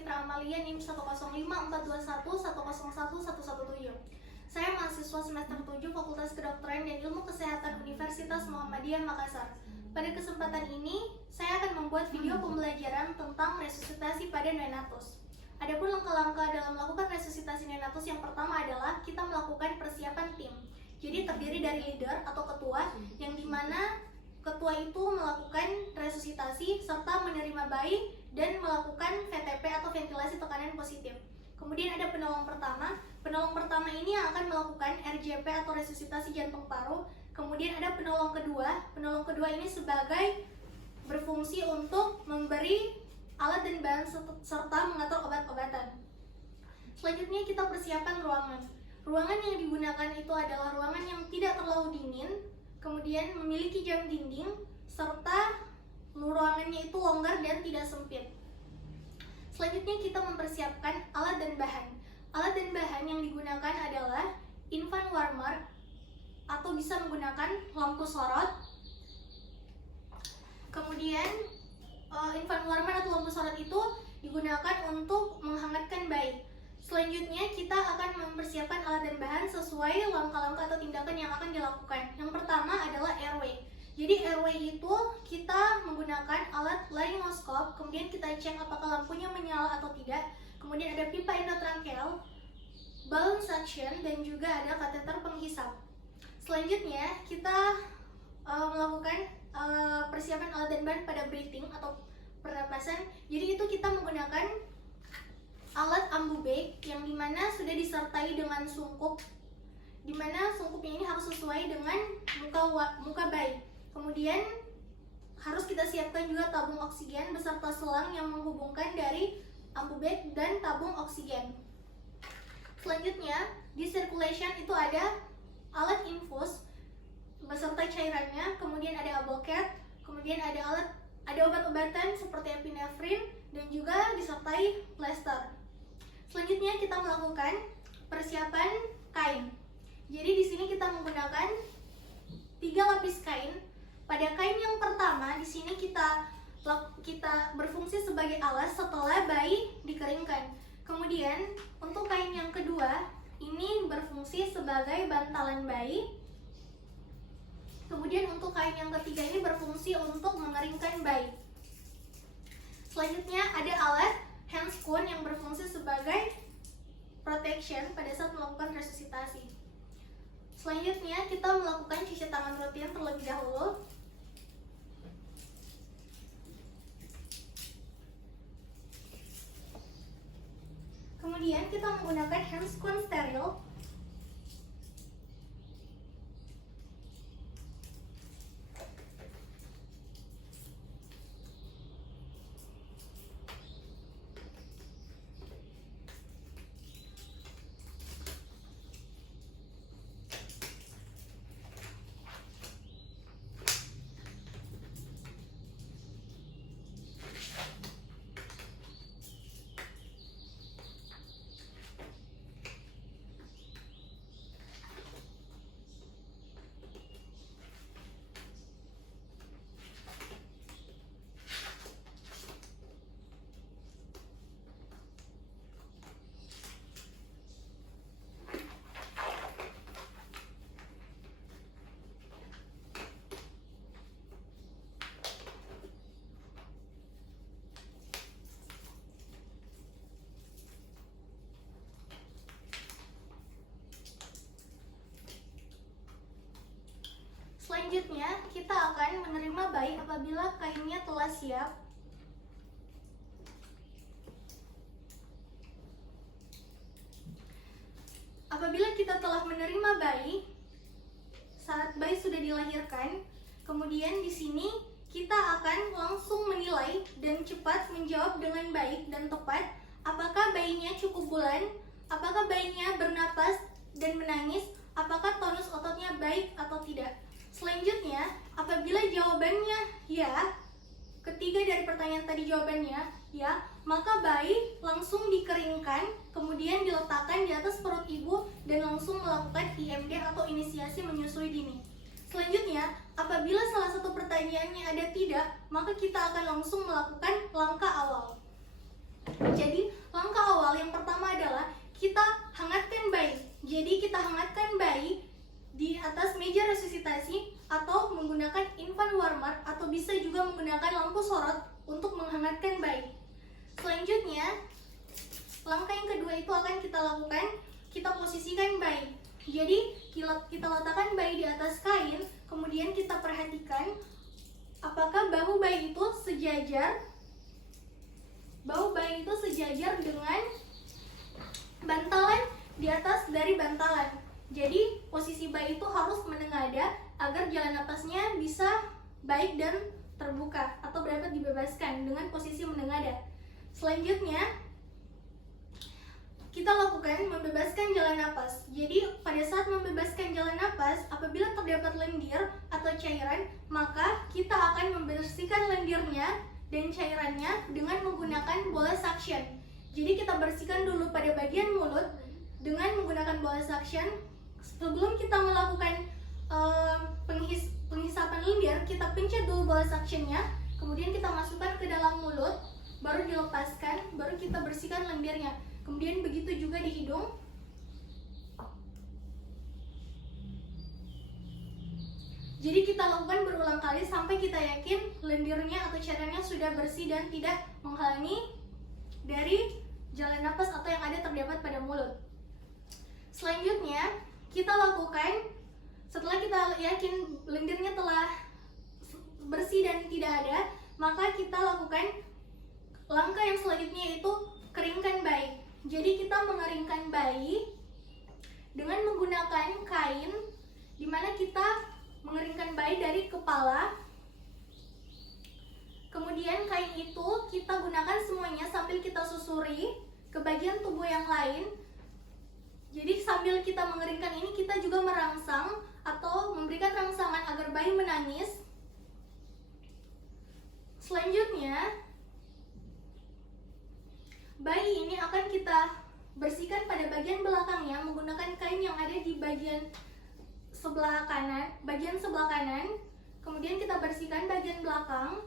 Fitra Amalia NIM 1054211011117. Saya mahasiswa semester 7 Fakultas Kedokteran dan Ilmu Kesehatan Universitas Muhammadiyah Makassar. Pada kesempatan ini, saya akan membuat video pembelajaran tentang resusitasi pada neonatus. Adapun langkah-langkah dalam melakukan resusitasi neonatus, yang pertama adalah kita melakukan persiapan tim. Jadi terdiri dari leader atau ketua, yang dimana ketua itu melakukan resusitasi serta menerima bayi dan melakukan VTP atau ventilasi tekanan positif. Kemudian ada penolong pertama. Penolong pertama ini yang akan melakukan RJP atau resusitasi jantung paru. Kemudian ada penolong kedua. Penolong kedua ini sebagai berfungsi untuk memberi alat dan bahan serta mengatur obat-obatan. Selanjutnya kita persiapan ruangan. Ruangan yang digunakan itu adalah ruangan yang tidak terlalu dingin, kemudian memiliki jam dinding, serta ruangannya itu longgar dan tidak sempit. Selanjutnya kita mempersiapkan alat dan bahan. Alat dan bahan yang digunakan adalah infant warmer atau bisa menggunakan lampu sorot. Kemudian infant warmer atau lampu sorot itu digunakan untuk menghangatkan bayi. Selanjutnya kita akan mempersiapkan alat dan bahan sesuai langkah-langkah atau tindakan yang akan dilakukan. Yang pertama adalah airway. Jadi airway itu kita menggunakan alat laryngoskop, kemudian kita cek apakah lampunya menyala atau tidak. Kemudian ada pipa endotracheal, balloon suction, dan juga ada kateter penghisap. Selanjutnya kita melakukan persiapan alat dan bahan pada breathing atau pernapasan. Jadi itu kita menggunakan alat ambubeg yang dimana sudah disertai dengan sungkup, dimana sungkupnya ini harus sesuai dengan muka bayi. Kemudian harus kita siapkan juga tabung oksigen beserta selang yang menghubungkan dari ambubeg dan tabung oksigen. Selanjutnya di circulation itu ada alat infus beserta cairannya, kemudian ada aboket, kemudian ada obat-obatan seperti epinefrin dan juga disertai plester. Selanjutnya kita melakukan persiapan kain. Jadi di sini kita menggunakan 3 lapis kain. Pada kain yang pertama di sini kita berfungsi sebagai alas setelah bayi dikeringkan. Kemudian untuk kain yang kedua ini berfungsi sebagai bantalan bayi. Kemudian untuk kain yang ketiga ini berfungsi untuk mengeringkan bayi. Selanjutnya ada alat handscoon yang berfungsi sebagai protection pada saat melakukan resusitasi. Selanjutnya kita melakukan cuci tangan rutin terlebih dahulu. Kemudian kita menggunakan handscoon steril. Selanjutnya, kita akan menerima bayi apabila kainnya telah siap. Apabila kita telah menerima bayi saat bayi sudah dilahirkan, kemudian di sini kita akan langsung menilai dan cepat menjawab dengan baik dan tepat apakah bayinya cukup bulan, apakah bayinya bernapas dan menangis, apakah tonus ototnya baik atau tidak. Selanjutnya, apabila jawabannya ya, ketiga dari pertanyaan tadi jawabannya ya, maka bayi langsung dikeringkan, kemudian diletakkan di atas perut ibu dan langsung melakukan IMD atau inisiasi menyusui dini. Selanjutnya, apabila salah satu pertanyaannya ada tidak, maka kita akan langsung melakukan langkah awal. Jadi langkah awal yang pertama adalah kita hangatkan bayi. Jadi kita hangatkan bayi di atas meja resusitasi atau menggunakan infant warmer atau bisa juga menggunakan lampu sorot untuk menghangatkan bayi. Selanjutnya, langkah yang kedua itu akan kita lakukan, kita posisikan bayi. Jadi kita letakkan bayi di atas kain, kemudian kita perhatikan apakah bahu bayi itu sejajar dengan bantalan di atas dari bantalan. Jadi posisi bayi itu harus menengadah agar jalan napasnya bisa baik dan terbuka atau dapat dibebaskan dengan posisi menengadah. Selanjutnya, kita lakukan membebaskan jalan napas. Jadi pada saat membebaskan jalan napas, apabila terdapat lendir atau cairan, maka kita akan membersihkan lendirnya dan cairannya dengan menggunakan bola suction. Jadi kita bersihkan dulu pada bagian mulut dengan menggunakan bola suction. Sebelum kita melakukan penghisapan lendir, kita pencet dulu bola suctionnya, kemudian kita masukkan ke dalam mulut, baru dilepaskan, baru kita bersihkan lendirnya. Kemudian begitu juga di hidung. Jadi kita lakukan berulang kali sampai kita yakin lendirnya atau cairannya sudah bersih dan tidak menghalangi dari jalan napas atau yang ada terdapat pada mulut. Selanjutnya, kita lakukan setelah kita yakin lendirnya telah bersih dan tidak ada, maka kita lakukan langkah yang selanjutnya yaitu keringkan bayi. Jadi kita mengeringkan bayi dengan menggunakan kain, di mana kita mengeringkan bayi dari kepala. Kemudian kain itu kita gunakan semuanya sambil kita susuri ke bagian tubuh yang lain. Jadi sambil kita mengeringkan ini, kita juga merangsang atau memberikan rangsangan agar bayi menangis. Selanjutnya, bayi ini akan kita bersihkan pada bagian belakangnya menggunakan kain yang ada di bagian sebelah kanan. Kemudian kita bersihkan bagian belakang.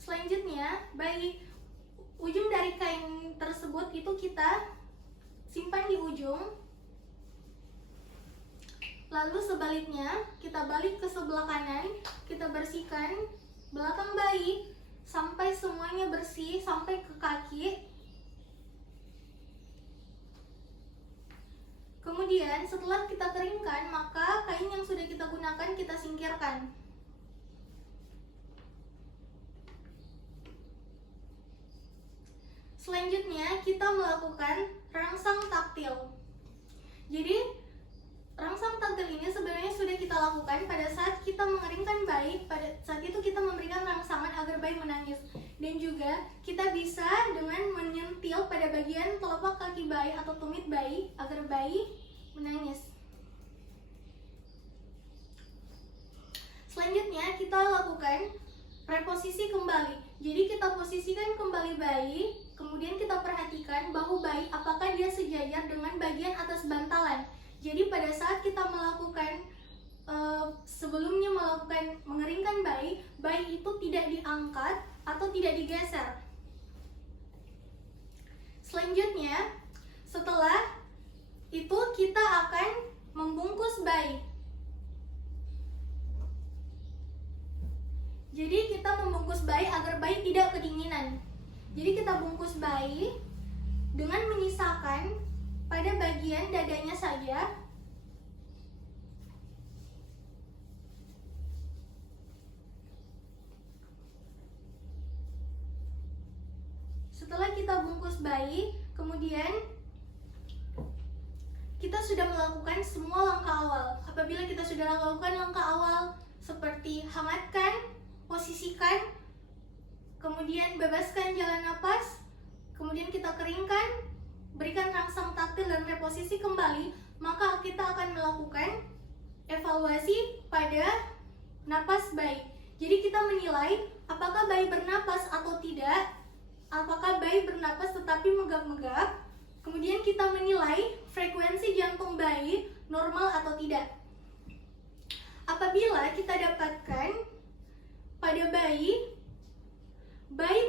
Selanjutnya, ujung dari kain tersebut itu kita simpan di ujung. Lalu sebaliknya, kita balik ke sebelah kanan, kita bersihkan belakang bayi sampai semuanya bersih, sampai ke kaki. Kemudian setelah kita keringkan, maka kain yang sudah kita gunakan kita singkirkan. Selanjutnya, kita melakukan rangsang taktil. Jadi rangsang taktil ini sebenarnya sudah kita lakukan pada saat kita mengeringkan bayi. Pada saat itu kita memberikan rangsangan agar bayi menangis. Dan juga kita bisa dengan menyentil pada bagian telapak kaki bayi atau tumit bayi agar bayi menangis. Selanjutnya kita lakukan reposisi kembali. Jadi kita posisikan kembali bayi, kemudian kita perhatikan bahu bayi apakah dia sejajar dengan bagian atas bantalan. Jadi pada saat kita melakukan sebelumnya melakukan mengeringkan bayi, bayi itu tidak diangkat atau tidak digeser. Selanjutnya, setelah itu kita akan membungkus bayi. Jadi kita membungkus bayi agar bayi tidak kedinginan. Jadi kita bungkus bayi dengan menyisakan pada bagian dadanya saja. Setelah kita bungkus bayi, kemudian kita sudah melakukan semua langkah awal. Apabila kita sudah melakukan langkah awal seperti hangatkan, posisikan, kemudian bebaskan jalan napas, kemudian kita keringkan, berikan rangsang taktil dan reposisi kembali, maka kita akan melakukan evaluasi pada napas bayi. Jadi kita menilai apakah bayi bernapas atau tidak, apakah bayi bernapas tetapi megap-megap. Kemudian kita menilai frekuensi jantung bayi normal atau tidak. Apabila kita dapatkan pada bayi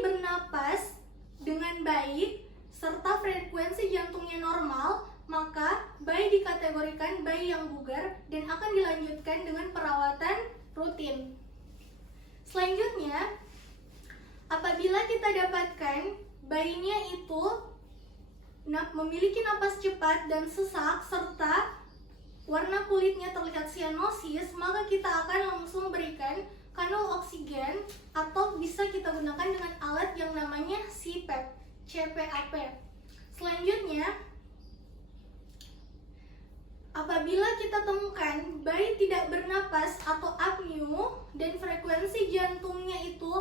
bernapas dengan baik serta frekuensi jantungnya normal, maka bayi dikategorikan bayi yang bugar dan akan dilanjutkan dengan perawatan rutin. Selanjutnya, apabila kita dapatkan bayinya itu memiliki napas cepat dan sesak serta warna kulitnya terlihat sianosis, maka kita akan langsung berikan kanul oksigen atau bisa kita gunakan dengan alat yang namanya CPAP, CPAP. Selanjutnya, apabila kita temukan bayi tidak bernapas atau apneu dan frekuensi jantungnya itu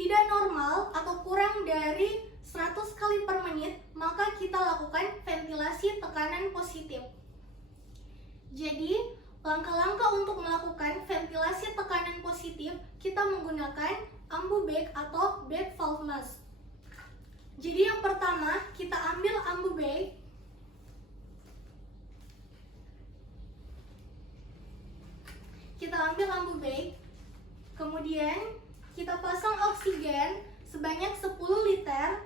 tidak normal atau kurang dari 100 kali per menit, maka kita lakukan ventilasi tekanan positif. Jadi, langkah-langkah untuk melakukan ventilasi tekanan positif, kita menggunakan ambu bag atau bag valve mask. Jadi yang pertama, kita ambil ambu bag. Kemudian kita pasang oksigen sebanyak 10 liter.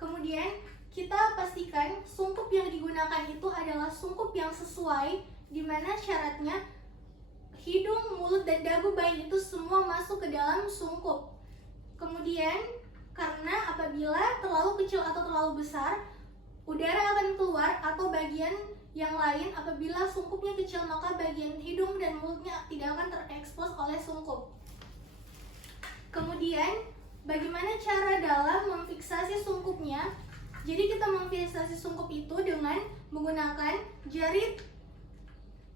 Kemudian kita pastikan sungkup yang digunakan itu adalah sungkup yang sesuai, di mana syaratnya hidung, mulut, dan dagu bayi itu semua masuk ke dalam sungkup. Kemudian karena apabila terlalu kecil atau terlalu besar, udara akan keluar atau bagian yang lain. Apabila sungkupnya kecil, maka bagian hidung dan mulutnya tidak akan terekspos oleh sungkup. Kemudian bagaimana cara dalam memfiksasi sungkupnya? Jadi kita memfiksasi sungkup itu dengan menggunakan jari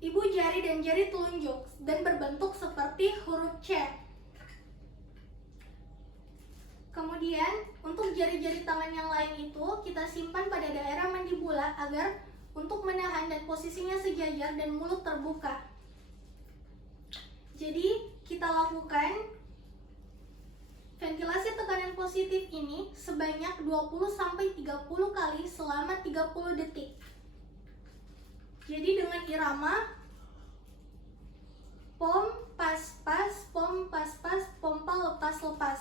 ibu jari dan jari telunjuk dan berbentuk seperti huruf C. Kemudian untuk jari-jari tangan yang lain itu kita simpan pada daerah mandibula agar untuk menahan dan posisinya sejajar dan mulut terbuka. Jadi kita lakukan ventilasi tekanan positif ini sebanyak 20-30 kali selama 30 detik. Jadi dengan irama pom pas pas, pom pas pas, pompa lepas lepas.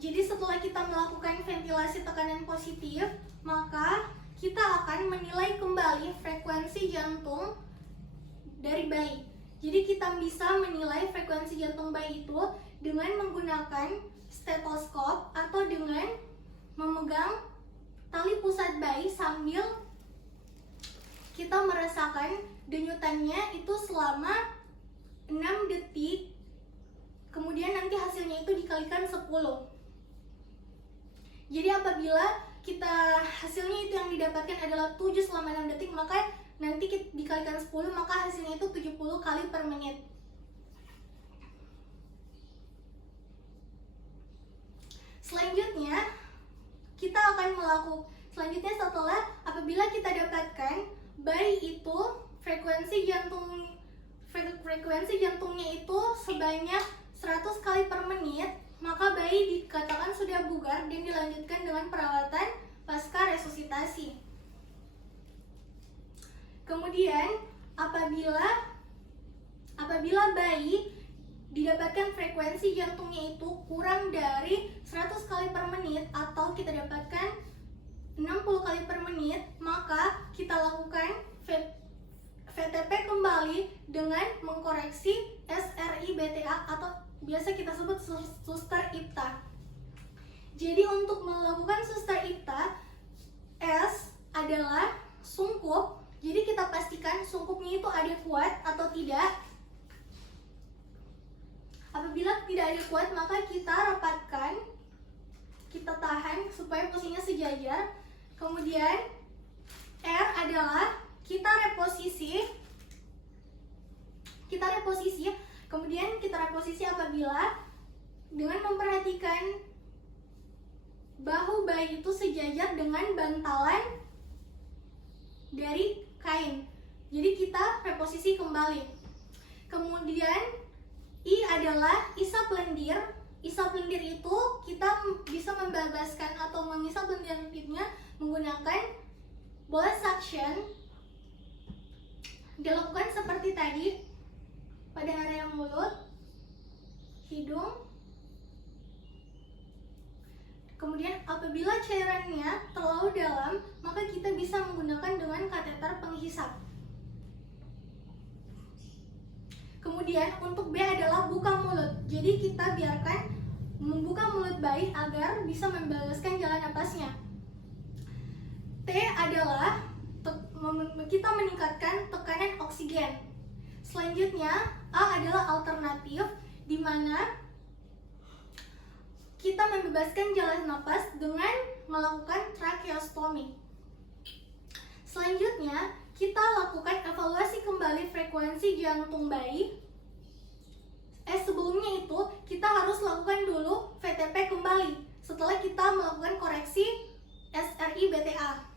Jadi setelah kita melakukan ventilasi tekanan positif, maka kita akan menilai kembali frekuensi jantung dari bayi. Jadi kita bisa menilai frekuensi jantung bayi itu dengan menggunakan stetoskop atau dengan memegang tali pusat bayi sambil kita merasakan denyutannya itu selama 6 detik. Kemudian nanti hasilnya itu dikalikan 10. Jadi apabila hasilnya itu yang didapatkan adalah 7 selama 6 detik, maka nanti dikalikan 10, maka hasilnya itu 70 kali per menit. Selanjutnya setelah apabila kita dapatkan bayi itu frekuensi jantungnya itu sebanyak 100 kali per menit, maka bayi dikatakan sudah bugar dan dilanjutkan dengan perawatan pasca resusitasi. Kemudian apabila bayi didapatkan frekuensi jantungnya itu kurang dari 100 kali per menit atau kita dapatkan 60 kali per menit, maka kita lakukan VTP kembali dengan mengkoreksi SRI-BTA atau biasa kita sebut suster IPTA. Jadi untuk melakukan suster IPTA, S adalah sungkup. Jadi kita pastikan sungkupnya itu ada kuat atau tidak. Apabila tidak ada kuat, maka kita rapatkan, kita tahan supaya posisinya sejajar. Kemudian R adalah kita reposisi. Kemudian kita reposisi apabila dengan memperhatikan bahu bayi itu sejajar dengan bantalan dari kain. Jadi kita reposisi kembali. Kemudian I adalah isap lendir. Isap lendir itu kita bisa membebaskan atau mengisap lendirnya menggunakan Boleh suction dilakukan seperti tadi pada area mulut, hidung. Kemudian apabila cairannya terlalu dalam, maka kita bisa menggunakan dengan kateter penghisap. Kemudian untuk B adalah buka mulut. Jadi kita biarkan membuka mulut bayi agar bisa membebaskan jalan napasnya. T adalah kita meningkatkan tekanan oksigen. Selanjutnya A adalah alternatif, di mana kita membebaskan jalan napas dengan melakukan tracheostomy. Selanjutnya kita lakukan evaluasi kembali frekuensi jantung bayi. Sebelumnya itu kita harus lakukan dulu VTP kembali setelah kita melakukan koreksi SRI BTA.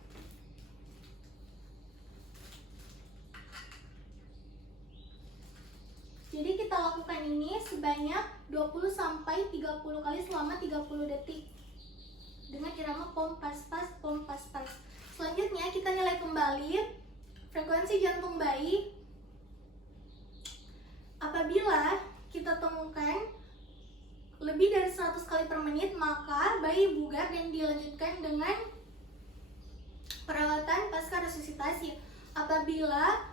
Jadi kita lakukan ini sebanyak 20-30 kali selama 30 detik dengan irama pom pas-pas, pom pas-pas. Selanjutnya kita nilai kembali frekuensi jantung bayi. Apabila kita temukan lebih dari 100 kali per menit, maka bayi bugar dan dilanjutkan dengan perawatan pasca resusitasi. Apabila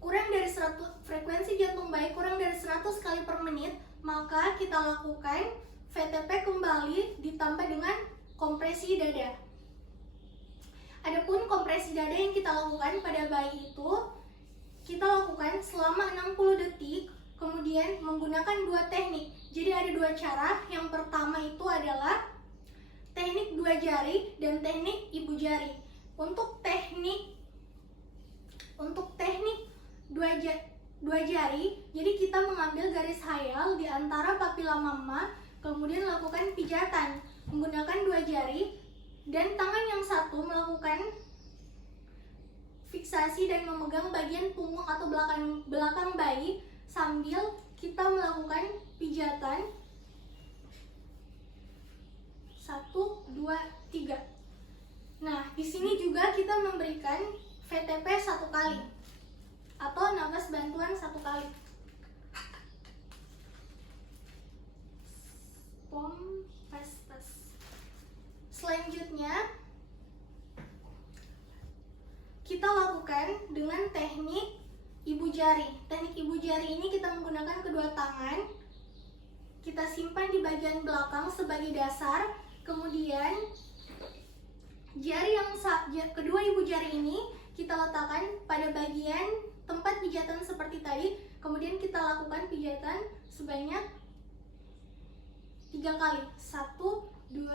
kurang dari 100, frekuensi jantung bayi kurang dari 100 kali per menit, maka kita lakukan VTP kembali ditambah dengan kompresi dada. Adapun kompresi dada yang kita lakukan pada bayi itu, kita lakukan selama 60 detik, kemudian menggunakan dua teknik. Jadi ada dua cara. Yang pertama itu adalah teknik 2 jari dan teknik ibu jari. Untuk teknik 2 jari, jadi kita mengambil garis hayal di antara papila mama, kemudian lakukan pijatan menggunakan 2 jari, dan tangan yang satu melakukan fiksasi dan memegang bagian punggung atau belakang bayi sambil kita melakukan pijatan 1, 2, 3. Nah, di sini juga kita memberikan VTP 1 kali atau napas bantuan 1 kali. Pom pas-pas. Selanjutnya kita lakukan dengan teknik ibu jari. Teknik ibu jari ini kita menggunakan kedua tangan. Kita simpan di bagian belakang sebagai dasar. Kemudian kedua ibu jari ini kita letakkan pada bagian tempat pijatan seperti tadi. Kemudian kita lakukan pijatan sebanyak 3 kali. 1, 2,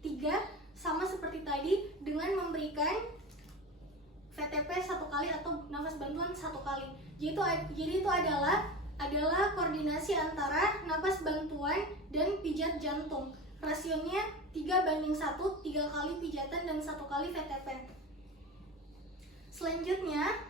3, sama seperti tadi dengan memberikan VTP 1 kali atau nafas bantuan 1 kali. Jadi itu adalah koordinasi antara nafas bantuan dan pijat jantung. Rasionya 3:1, 3 kali pijatan dan 1 kali VTP. Selanjutnya,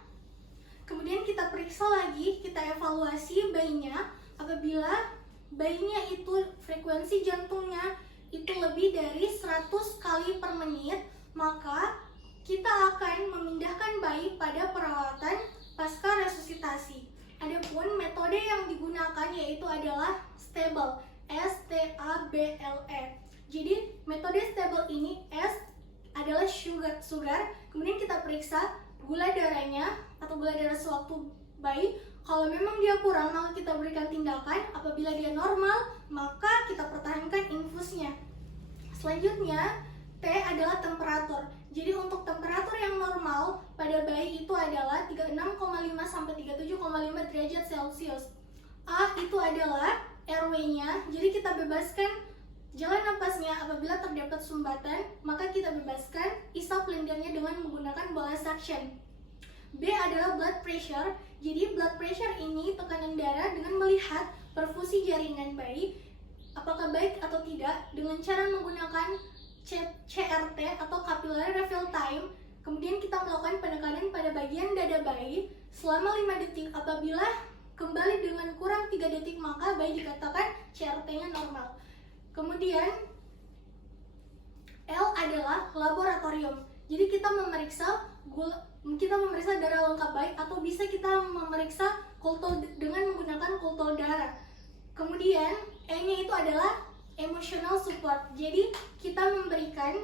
kemudian kita periksa lagi, kita evaluasi bayinya. Apabila bayinya itu frekuensi jantungnya itu lebih dari 100 kali per menit, maka kita akan memindahkan bayi pada perawatan pasca resusitasi. Adapun metode yang digunakan yaitu adalah stable, STABLE. Jadi metode stable ini, S adalah sugar, kemudian kita periksa gula darahnya atau gula darah sewaktu bayi. Kalau memang dia kurang, maka kita berikan tindakan. Apabila dia normal, maka kita pertahankan infusnya. Selanjutnya, T adalah temperatur. Jadi untuk temperatur yang normal pada bayi itu adalah 36,5 sampai 37,5 derajat Celcius. A itu adalah RW-nya. Jadi kita bebaskan jalan napasnya. Apabila terdapat sumbatan, maka kita bebaskan isap lendirnya dengan menggunakan bola suction. B adalah blood pressure. Jadi blood pressure ini tekanan darah dengan melihat perfusi jaringan bayi apakah baik atau tidak dengan cara menggunakan CRT atau capillary refill time. Kemudian kita melakukan penekanan pada bagian dada bayi selama 5 detik. Apabila kembali dengan kurang 3 detik, maka bayi dikatakan CRT-nya normal. Kemudian L adalah laboratorium. Jadi kita memeriksa darah lengkap bayi, atau bisa kita memeriksa kultur dengan menggunakan kultur darah. Kemudian E-nya itu adalah emotional support. Jadi kita memberikan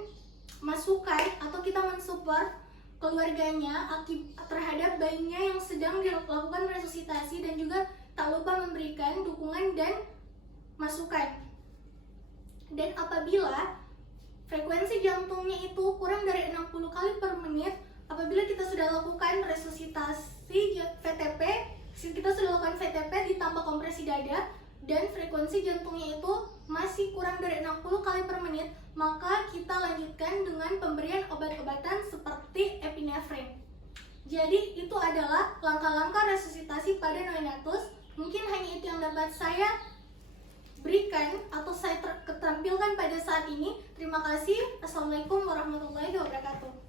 masukan atau kita mensupport keluarganya terhadap bayinya yang sedang dilakukan resusitasi, dan juga tak lupa memberikan dukungan dan masukan. Dan apabila frekuensi jantungnya itu kurang dari 60 kali per menit, apabila kita sudah lakukan resusitasi VTP, kita sudah lakukan VTP ditambah kompresi dada, dan frekuensi jantungnya itu masih kurang dari 60 kali per menit, maka kita lanjutkan dengan pemberian obat-obatan seperti epinefrin. Jadi itu adalah langkah-langkah resusitasi pada neonatus. Mungkin hanya itu yang dapat saya berikan atau saya ketampilkan pada saat ini. Terima kasih. Assalamualaikum warahmatullahi wabarakatuh.